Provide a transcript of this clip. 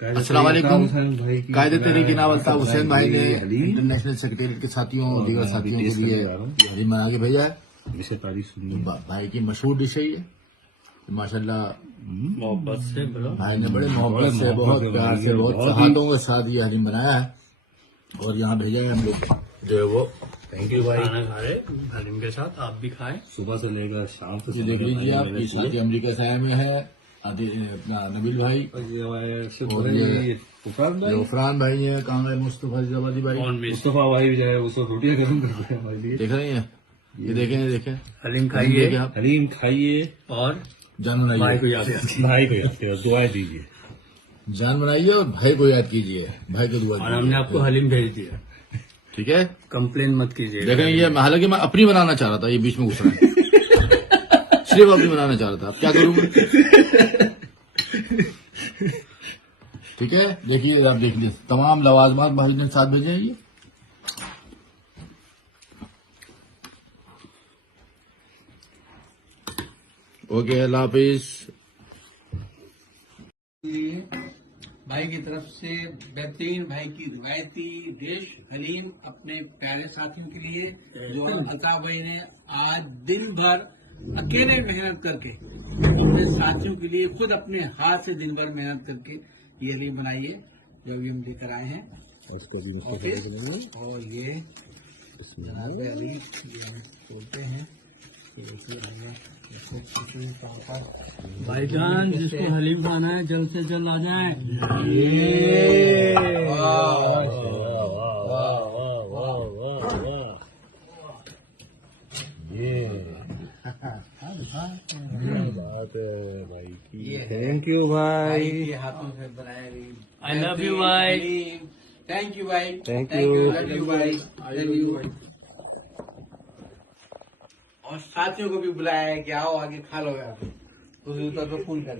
अस्सलाम वालेकुम। कायदे तहरीक नावलता हुसैन भाई ने इंटरनेशनल सेक्रेटरीट के साथियों और दीगर साथियों के लिए हलीम बना के भेजा है। भाई की मशहूर डिश है ये, माशाल्लाह। मोहब्बत से भाई ने बड़े मोहब्बत से, बहुत प्यार से, बहुत चाहतों के साथ ये हलीम बनाया है और यहाँ भेजा है हम लोग जो है वो। थैंक यू भाई। खाना खा रहे हलीम के साथ, आप भी खाएं। सुबह से लेकर शाम तक ये देख लीजिए आप, ये साथी अमरीका साया में है अपना नबील भाई और ये उफरान भाई है, कहाँ गए मुस्तफा जवादी भाई, मुस्तफा भाई जो है उसको रोटियां गर्म कर रहे हैं हमारे लिए। देख रहे हैं ये देखें हलीम खाइए आप, हलीम खाइए और जान बनाइए, भाई को याद कीजिए। भाई को याद करिए, दुआएं दीजिए। जान बनाइए और भाई को याद कीजिए, भाई को दुआ और हमने आपको हलीम भेज दिया, ठीक है। कंप्लेन मत कीजिए। देखें ये, हालांकि मैं अपनी बनाना चाह रहा था, ये बीच में घुस रहा है। सिर्फ अपनी बनाना चाह रहा था, अब क्या करूंगा। ठीक है, देखिए आप देख लीजिए, तमाम लवाजमात भाई ने साथ भेजे हैं ये। ओके, अल्लाह हाफिज। भाई की तरफ से बेहतरीन भाई की रिवायती डिश हलीम अपने प्यारे साथियों के लिए, जो अता भाई ने आज दिन भर अकेले मेहनत करके अपने साथियों के लिए खुद अपने हाथ से दिन भर मेहनत करके ये हलीम बनाई है, जो अभी हम लेकर आए हैं। और ये जनाब अली ये हम बोलते हैं भाईजान, जिसको हलीम खाना है जल्द से जल्द आ जाए। बात है भाई की। थैंक यू भाई। के हाथों से बनाए हुई। I love you भाई। थैंक यू भाई। Thank you। लव यू भाई। लव यू भाई। और साथियों को भी बुलाया है कि आओ आगे खा लो यार, तो फोन कर